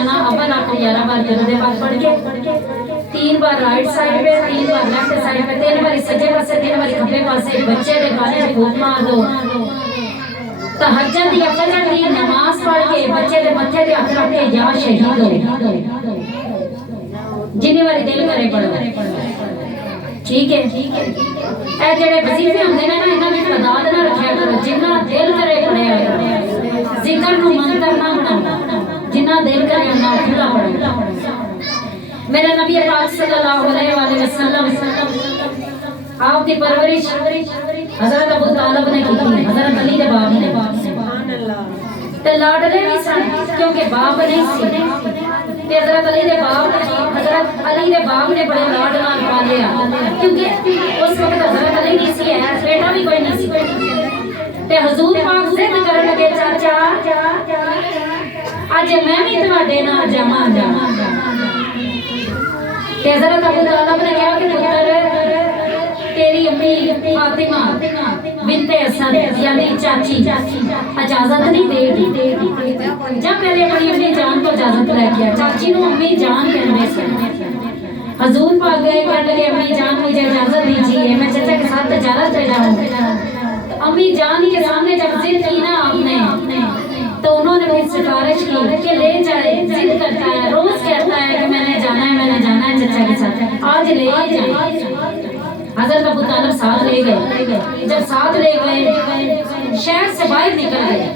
कहना अव्वल आखिर 11 बार दरूद पाक पढ़ के 3 बार राइट साइड पे 3 बार लेफ्ट साइड पे 3 बार सज्जे पासे 3 बार खब्बे पासे बच्चे दे काने फूक मार दो। तहज्जुद या फजर दी नमाज पढ़ के बच्चे दे मत्थे ते हथ रख के या शहीद हो जिन्नी बारी दिल करे पढ़ो। ठीक है ए जेड़े वजीफे होंदे ने ना इन्हां दी तादाद ना रखया करो जिन्ना दिल करे पढ़या करो। जिक्र नु मंत्र ना बनाओ जिन्ना दिल करे उन्ना खुला पढ़ो। मेरे नबी पाक सल्लल्लाहु अलैहि वसल्लम आपकी परवरिश हजरत अबू तालिब ने की थी, हजरत अली के बाप ने। सुभान अल्लाह ते लाडले भी सन क्योंकि बाप नहीं सी ते हजरत अली के बाप हजरत अली के बाप ने बड़े लाड नाल पालिया क्योंकि उस वक्त हजरत अली नहीं सी है, बेटा भी कोई नहीं सी। ते हुजूर पाक जिद करन लगे चाचा आज मैं भी तुहाडे नाल जावां ते हजरत अबू तालिब ने कहा कि पुत्र तेरी अम्मी फातिमा बिनते असद यानी चाची इजाजत नहीं देगी। जब पहले अपनी अम्मी जान को इजाजत लेके आ चाची नु अम्मी जान कहने से हजूर पाक गए कहने लगे अम्मी जान मुझे इजाजत दीजिए मैं चाचा के साथ तजारत पे जाऊं। अम्मी जान के सामने जब जिद की ना आपने तो उन्होंने फिर सिफारिश की कि ले जाए। जिद करता है रोज कहता है कि मैंने जाना है चाचा के साथ आज ले जाए। हजरत अबू तालिब साथ ले गए। जब साथ ले गए शहर से बाहर निकल गए।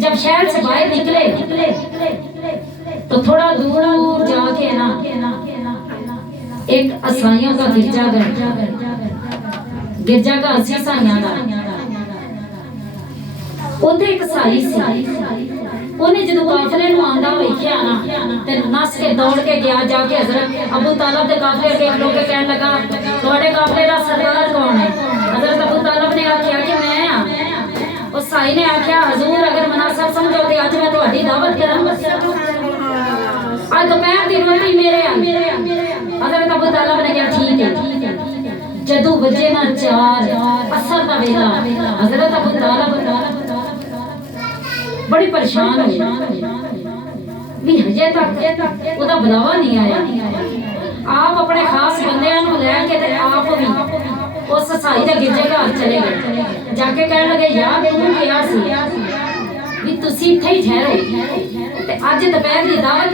जब शहर से बाहर निकले तो थोड़ा दूर जाके ना एक ईसाइयों का गिरजा का ईसाइयों का उधर एक ईसाई सी उन्हें जो काफिले नु आंदा वेखिया ना ते नस के दौड़ के गया जाके हजरत अबू तालिब दे काफिले के लोग कहने लगा तुम्हारे काफिले दा सरदार कौन है। हजरत अबू तालिब ने आख्या कि मैं हां। उस साई ने आख्या हुजूर अगर मुनासिब समझो ते आज मैं तुम्हारी दावत करां आज दोपहर दी रोटी मेरे हजरत अबू तालिब ने कहा ठीक है। जदों बजे ना 4 असर दा वेला हजरत अबू तालिब बड़ी परेशान हो भी हजे तक उदा बुलावा नहीं आया। आप अपने खास बंदियां नु लेके ते आप भी उस साई दे गिरजे घर चले गए। जाके कहने लगे यार तू क्या सी भी तुसी इत्थे ही ठहरो ते अज दोपहर दी दावत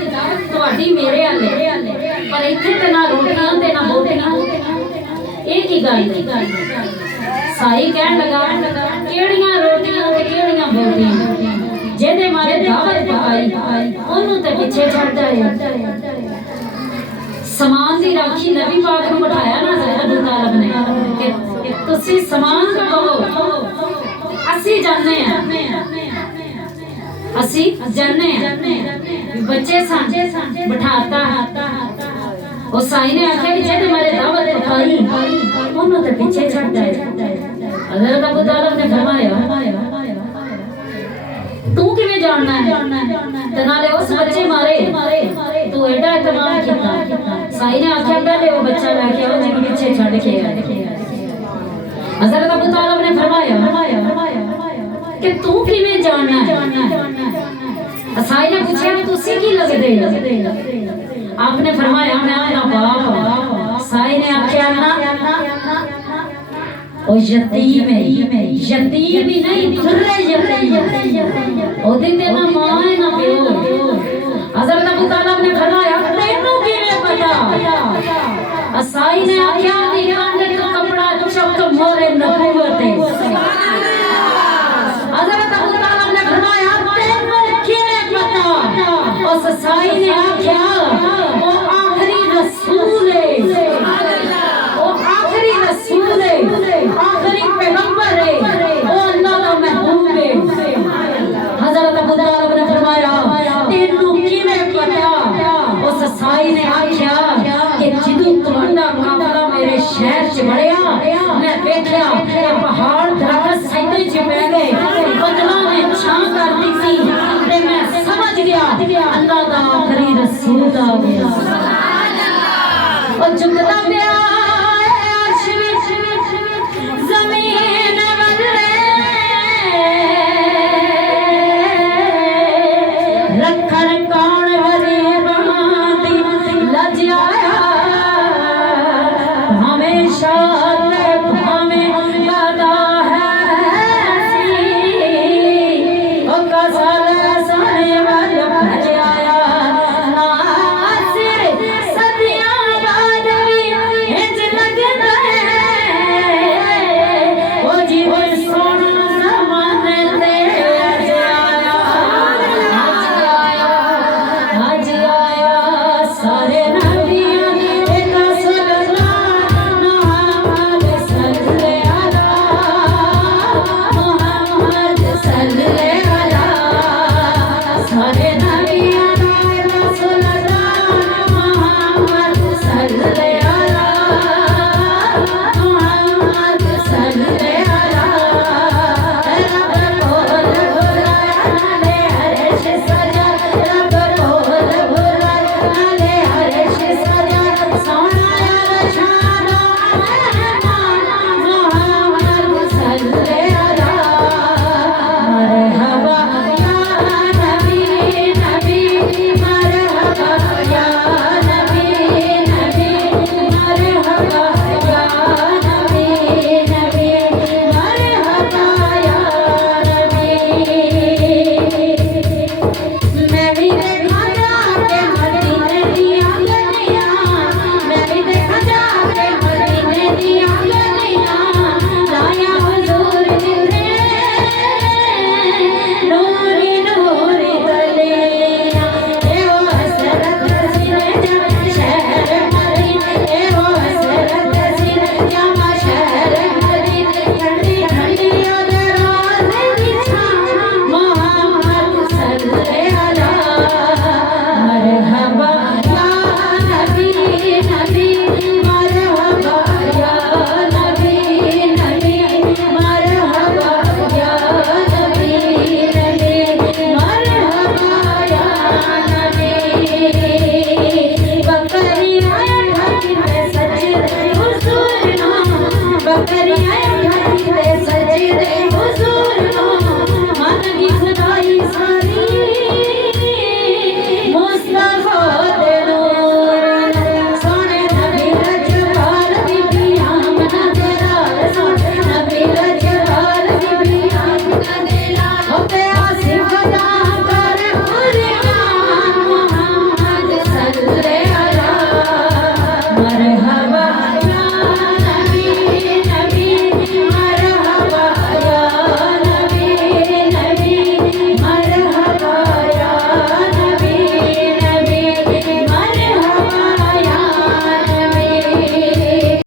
तुम्हाडी मेरे हल्ले पर इत्थे ते ना रोटियां ते ना बोटियां ए की गल है। साई कहने लगा केड़ियां रोटियां ते केड़ियां बोटियां जेदे मारे दावत पकाई ओनू ते पीछे छड्ड आए। समान दी राखी नबी पाक नु बिठाया ना हज़रत अबू तालिब ने कि तुसी समान कहो असी जाने बच्चे सन बिठाता ओ साई ने आखे जेदे मारे दावत पकाई ओनू ते पीछे छड्ड आए। हज़रत अबू तालिब ने फरमाया तू किवें जानना है ते नाले उस बच्चे मारे तू एडा इतमान कीता। साई ने आख्या पहले वो बच्चा लेके आओ जिन्हें पीछे छड़ के हज़रत अबू तालिब ने फरमाया कि तू किवें जानना है। साई ने पूछा तुसी की लगदे आपने फरमाया मैं अपना बाप। साई ने आख्या ना ओ यतीम ही नहीं फुर्रे यतीम ओदी ते ना मां है ना प्यो। हज़रत अबू तालिब ने फरमाया तैनू किवें पता। साई ने आख्या दी कांधे तो कपड़ा चुक मोरे नबूवत है। हज़रत अबू तालिब ने फरमाया तैनू किवें पता। उस साई ने आख्या वो आखिरी रसूल है आखिरी पैगंबर है वो अल्लाह दा महबूब है। हज़रत अबू तालिब ने फरमाया तेनू किवें पता। उस साई ने आख्या कि जिदों तुम्हारा काफिला मेरे शहर च वड़िया मैं देखया पहाड़ दरख्त सजदे च पै गए बदला ने छां कर दी ते मैं समझ गया अल्लाह दा आखिरी रसूल दा